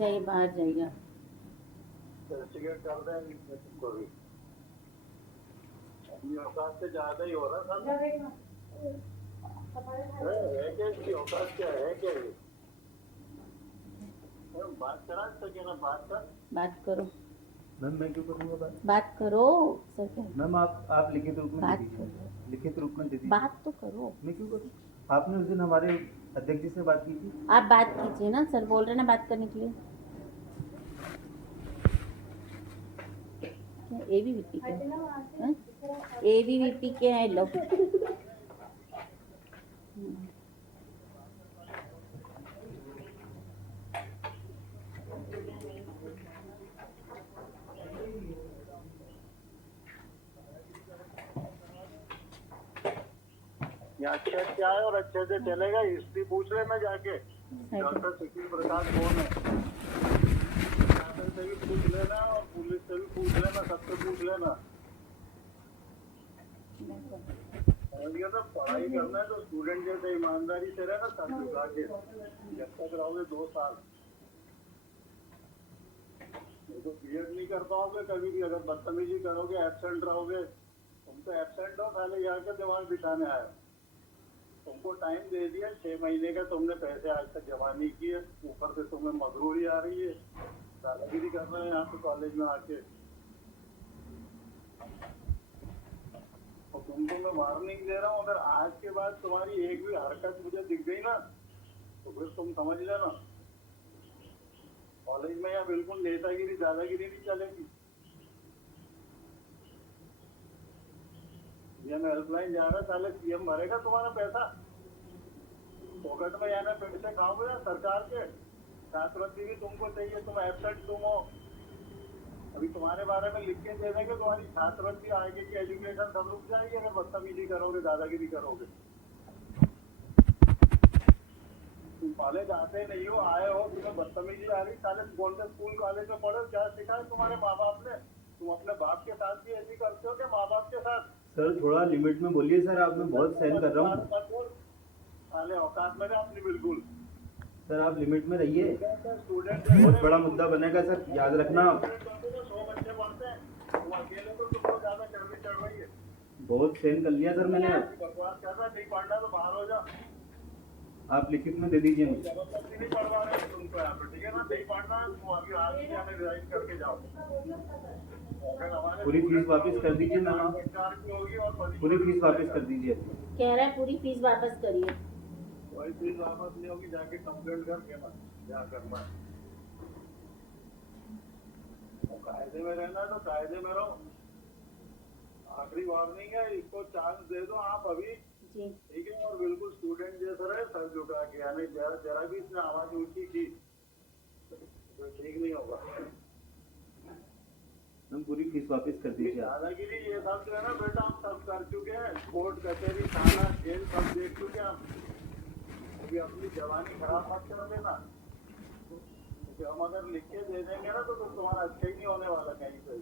जाइए, बाहर जाइए आप। सर्टिफिकेट कर देंगे तुमको भी। अपनी औकात से ज्यादा ही हो रहा था। है क्या इसकी औकात, क्या है क्या ये? बात करा सके ना, बात कर। बात करो मैम, मैं क्यों करूँगा बात? बात करो सर। क्या मैम, आप लिखित रूप में दे बात दीजिए, करो, लिखित रूप में दे दीजिए। बात तो करो। मैं क्यों करूँ? आपने उस दिन हमारे अध्यक्ष जी से बात की थी। आप बात कीजिए ना, सर बोल रहे हैं ना बात करने के लिए। क्या एबीवीपी के? एबीवीपी के हैं लोग। अच्छे से आए और अच्छे से चलेगा। हिस्ट्री पूछ लेना जाके, डॉक्टर सुशील प्रसाद कौन है, शासन से भी पूछ लेना और पुलिस से भी पूछ लेना, सबसे पूछ लेना। तो पढ़ाई करना है तो स्टूडेंट जैसे ईमानदारी से रहना, सर झुका के। जब तक रहोगे 2 साल तो क्लियर नहीं कर पाओगे कभी भी। अगर बदतमीजी करोगे, एब्सेंट रहोगे, तुम तो एब्सेंट हो, पहले यहाँ के दिमाग दिखाने आए। तुमको टाइम दे दिया 6 महीने का, तुमने पैसे आज तक जमा नहीं किए, ऊपर से तुम्हें मजबूरी आ रही है, दादागिरी कर रहे हैं यहाँ पे कॉलेज में आके। और तुमको मैं वार्निंग दे रहा हूँ, अगर आज के बाद तुम्हारी एक भी हरकत मुझे दिख गई ना, तो फिर तुम समझ लेना कॉलेज में या बिल्कुल नेतागिरी दादागिरी नहीं चलेगी। सीएम हेल्पलाइन जा रहा, साले सीएम भरेगा तुम्हारा पैसा? पॉकेट में याना पैसे खाओगे ना सरकार के। छात्रवृत्ति भी तुमको चाहिए, तुम एबसेंट तुम हो। अभी तुम्हारे बारे में लिख के दे देंगे, तुम्हारी छात्रवृत्ति आगे की एजुकेशन सब रुक जाएगी अगर बदतमीजी करोगे, दादागिरी करोगे। तुम कॉलेज आते नहीं हो, आए हो, तुम्हें बदतमीजी आ रही, साले कौन से स्कूल कॉलेज में पढ़ो, क्या सिखाए तुम्हारे माँ बाप ने? तुम अपने बाप के साथ भी ऐसी करते हो क्या माँ बाप के साथ? सर थोड़ा लिमिट में बोलिए सर, आप मैं बहुत सहन कर रहा हूँ। साले औकात में अपनी बिल्कुल। सर आप लिमिट में रहिए, स्टूडेंट बहुत बड़ा मुद्दा बनेगा सर, याद रखना। 100 बच्चे पढ़ते हैं, तुम अकेले तो तुमको ज्यादा चढ़ रही है। बहुत सहन कर लिया सर मैंने। बकवास कर रहा, नहीं पढ़ना तो बाहर हो जा। आप लिखित में दे दीजिए मुझे। जबरदस्ती नहीं पढ़वा रहे तुमको यहाँ पे, ठीक है ना? नहीं पढ़ना, तुम अभी आज ही जाने रिजाइन करके जाओ। पूरी फीस वापस कर दीजिए मैम, पूरी फीस वापस कर दीजिए। कह रहा है पूरी फीस वापस करिए। वही फीस वापस नहीं होगी, जाके कंप्लेंट करके ना क्या करना है। कायदे में रहना है तो कायदे में रहो। आखिरी वार्निंग है, इसको चांस दे दो आप अभी, ठीक है? और बिल्कुल स्टूडेंट जैसा रहे, सर झुका के, यानी जरा भी इसने आवाज ऊंची की तो ठीक नहीं होगा। हम पूरी फीस वापस कर दीजिए। दादागिरी ये सब जो है ना बेटा, हम सब कर चुके हैं, कोर्ट कचहरी थाना जेल सब देख चुके हैं हम। अभी अपनी जवानी खराब मत कर देना, क्योंकि हम अगर लिख के दे देंगे ना तो तुम्हारा अच्छा ही नहीं होने वाला कहीं से।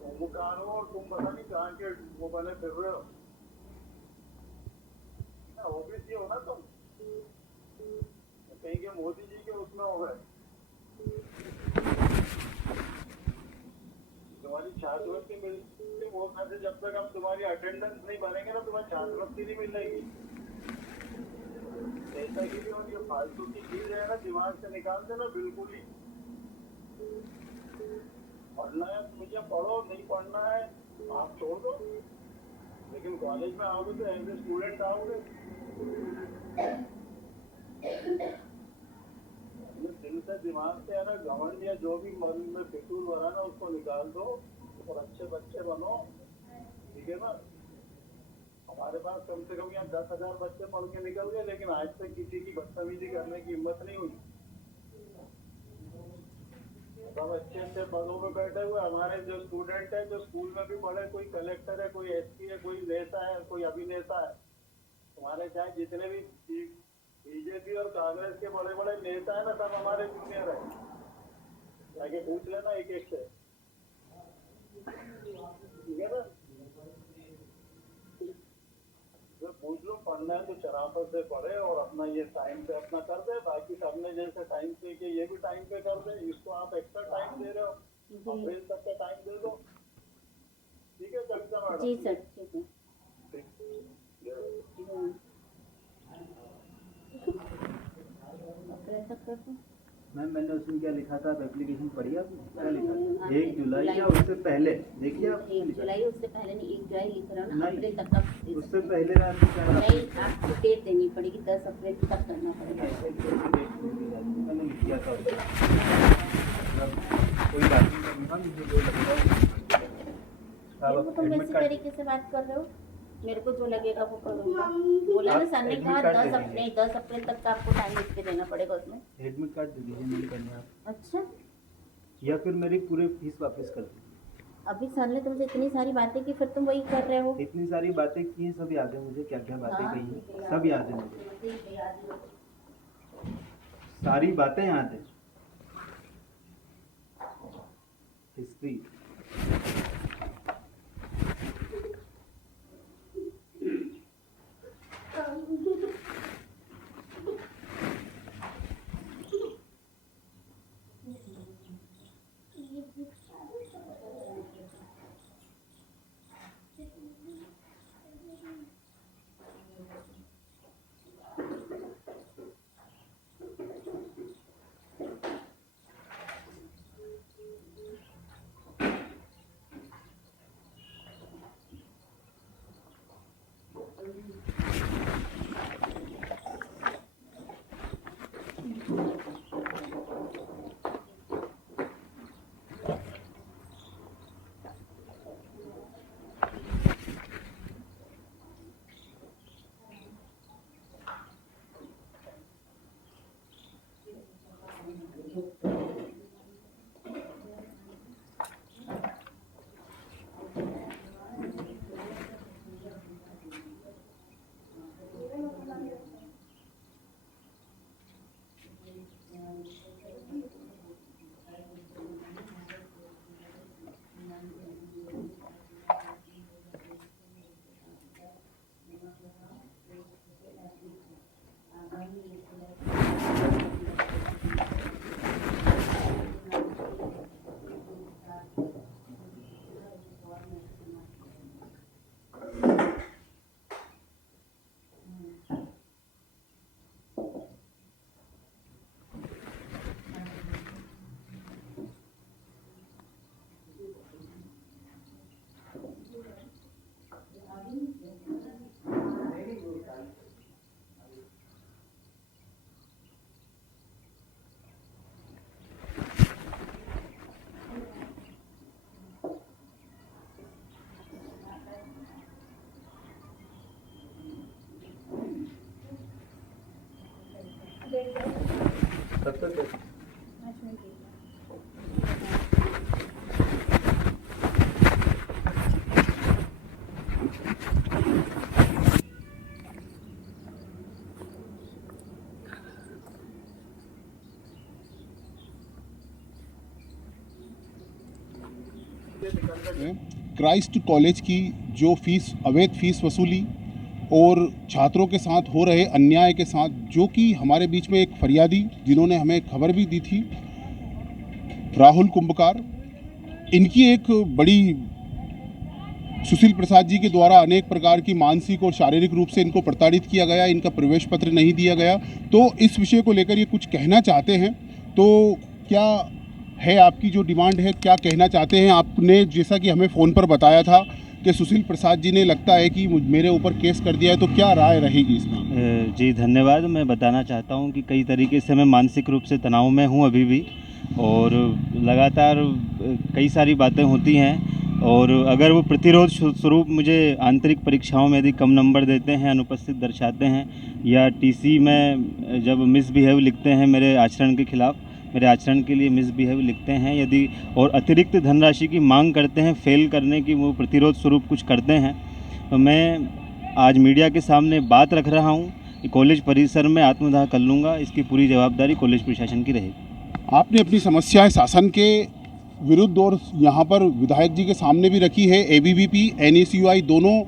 तुम कहाँ हो और तुम पता नहीं कहाँ के वो बने फिर रहे हो। ओबीसी हो ना तुम, कहीं के मोदी जी के उसमें हो गए। तुम्हारी छात्रवृत्ति मिलती वो पैसे जब तक अब तुम्हारी अटेंडेंस नहीं बनेंगे ना, तुम्हारी छात्रवृत्ति नहीं मिलेगी। नेतागिरी और ये फालतू की चीज है ना, दिमाग से निकाल देना बिल्कुल ही। पढ़ना है मुझे पढ़ो, नहीं पढ़ना है आप छोड़ दो, लेकिन कॉलेज में आओगे तो एज ए स्टूडेंट आओगे। दिल से दिमाग से है ना, घमंड या जो भी मन में फितूर भरा ना उसको निकाल दो और अच्छे बच्चे बनो, ठीक है ना? हमारे पास कम से कम यहाँ 10,000 बच्चे पढ़ के निकल गए, लेकिन आज तक किसी की बदतमीजी करने की हिम्मत नहीं हुई। सब अच्छे अच्छे पदों में बैठे हुए हमारे जो स्टूडेंट है, जो स्कूल में भी पढ़े, कोई कलेक्टर है, कोई एसपी है, कोई नेता है, कोई अभिनेता है। तुम्हारे चाहे जितने भी बीजेपी और कांग्रेस के बड़े बड़े नेता है ना, सब हमारे जूनियर है, जाके पूछ लेना एक एक से, ठीक है ना? पूछ लो, पढ़ना है तो शराफत से पढ़े और अपना ये टाइम पे अपना कर दे। बाकी सबने जैसे टाइम पे कि ये भी टाइम पे कर दे, इसको आप एक्स्ट्रा टाइम दे रहे हो, अप्रैल तक का टाइम दे दो। ठीक है कविता मैडम? जी सर, ठीक है। अप्रैल तक कर दो। मैम मैंने उसमें क्या लिखा था, एप्लीकेशन पढ़ी आपने? क्या लिखा था? 1 जुलाई या उससे पहले? देखिए आप 1 जुलाई, उससे पहले नहीं, 1 जुलाई लिख रहा हूँ ना, नहीं, अप्रैल तक का दे उससे सकते हैं। पहले ना नहीं, आपको डेट देनी पड़ेगी, 10 अप्रैल तक करना पड़ेगा। मैंने किया था उसको। मतलब कोई बात नहीं, मैम मुझे जो लगता है वो तुम वैसे तरीके से बात कर रहे हो, मेरे को जो लगेगा वो करूँगा। बोला ना सर ने कहा 10 अप्रैल तक का आपको टाइम लिख के देना पड़ेगा उसमें। एडमिट कार्ड दे दीजिए मेरे करने आप, अच्छा, या फिर मेरी पूरी फीस वापस कर दीजिए। अभी सर ने तुमसे इतनी सारी बातें की, फिर तुम वही कर रहे हो। इतनी सारी बातें की हैं, सब याद है मुझे, क्या क्या बातें हाँ, कही ठीक है, हैं, सब याद है मुझे, सारी बातें याद है। हिस्ट्री तब तक क्राइस्ट कॉलेज की जो फीस, अवैध फीस वसूली और छात्रों के साथ हो रहे अन्याय के साथ, जो कि हमारे बीच में एक फरियादी जिन्होंने हमें खबर भी दी थी, राहुल कुंभकार, इनकी एक बड़ी सुशील प्रसाद जी के द्वारा अनेक प्रकार की मानसिक और शारीरिक रूप से इनको प्रताड़ित किया गया, इनका प्रवेश पत्र नहीं दिया गया। तो इस विषय को लेकर ये कुछ कहना चाहते हैं। तो क्या है आपकी जो डिमांड है, क्या कहना चाहते हैं? आपने जैसा कि हमें फ़ोन पर बताया था कि सुशील प्रसाद जी ने लगता है कि मेरे ऊपर केस कर दिया है, तो क्या राय रहेगी इसमें? जी धन्यवाद। मैं बताना चाहता हूं कि कई तरीके से मैं मानसिक रूप से तनाव में हूं अभी भी, और लगातार कई सारी बातें होती हैं, और अगर वो प्रतिरोध स्वरूप मुझे आंतरिक परीक्षाओं में यदि कम नंबर देते हैं, अनुपस्थित दर्शाते हैं, या टीसी में जब मिसबिहेव लिखते हैं मेरे आचरण के खिलाफ, मेरे आचरण के लिए मिसबिहेव लिखते हैं यदि, और अतिरिक्त धनराशि की मांग करते हैं, फेल करने की वो प्रतिरोध स्वरूप कुछ करते हैं, तो मैं आज मीडिया के सामने बात रख रहा हूँ कि कॉलेज परिसर में आत्मदाह कर लूँगा। इसकी पूरी जवाबदारी कॉलेज प्रशासन की रहेगी। आपने अपनी समस्याएं शासन के विरुद्ध और यहाँ पर विधायक जी के सामने भी रखी है। एबीवीपी, एनएसयूआई दोनों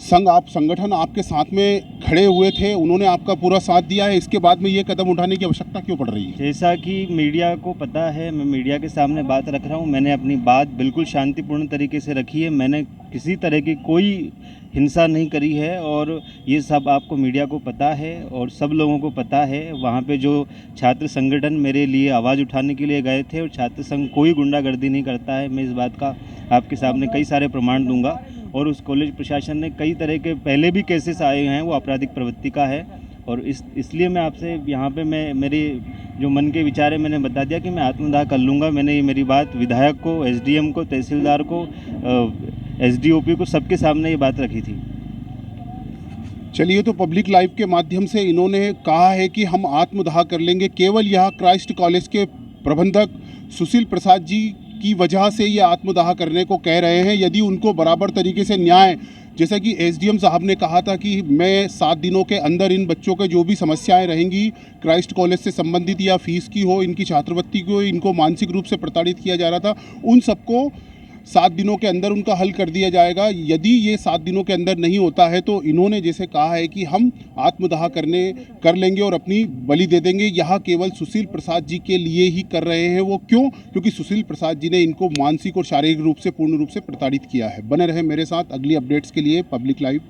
संघ आप संगठन आपके साथ में खड़े हुए थे, उन्होंने आपका पूरा साथ दिया है, इसके बाद में ये कदम उठाने की आवश्यकता क्यों पड़ रही है? जैसा कि मीडिया को पता है, मैं मीडिया के सामने बात रख रहा हूँ। मैंने अपनी बात बिल्कुल शांतिपूर्ण तरीके से रखी है। मैंने किसी तरह की कोई हिंसा नहीं करी है और ये सब आपको मीडिया को पता है और सब लोगों को पता है। वहाँ पे जो छात्र संगठन मेरे लिए आवाज़ उठाने के लिए गए थे और छात्र संघ कोई गुंडागर्दी नहीं करता है। मैं इस बात का आपके सामने कई सारे प्रमाण दूंगा। और उस कॉलेज प्रशासन ने कई तरह के पहले भी केसेस आए हैं, वो आपराधिक प्रवृत्ति का है। और इसलिए मैं आपसे यहाँ पे मेरी जो मन के विचार है मैंने बता दिया कि मैं आत्मदाह कर लूँगा। मैंने ये मेरी बात विधायक को, एसडीएम को, तहसीलदार को, एसडीओपी को, सबके सामने ये बात रखी थी। चलिए, तो पब्लिक लाइव के माध्यम से इन्होंने कहा है कि हम आत्मदाह कर लेंगे। केवल यह क्राइस्ट कॉलेज के प्रबंधक सुशील प्रसाद जी की वजह से ये आत्मदाह करने को कह रहे हैं। यदि उनको बराबर तरीके से न्याय, जैसा कि एसडीएम साहब ने कहा था कि मैं 7 दिनों के अंदर इन बच्चों के जो भी समस्याएं रहेंगी क्राइस्ट कॉलेज से संबंधित, या फीस की हो, इनकी छात्रवृत्ति की हो, इनको मानसिक रूप से प्रताड़ित किया जा रहा था, उन सबको 7 दिनों के अंदर उनका हल कर दिया जाएगा। यदि ये 7 दिनों के अंदर नहीं होता है तो इन्होंने जैसे कहा है कि हम आत्मदाह कर लेंगे और अपनी बलि दे देंगे। यह केवल सुशील प्रसाद जी के लिए ही कर रहे हैं। वो क्यों? क्योंकि सुशील प्रसाद जी ने इनको मानसिक और शारीरिक रूप से पूर्ण रूप से प्रताड़ित किया है। बने रहे मेरे साथ अगली अपडेट्स के लिए पब्लिक लाइव।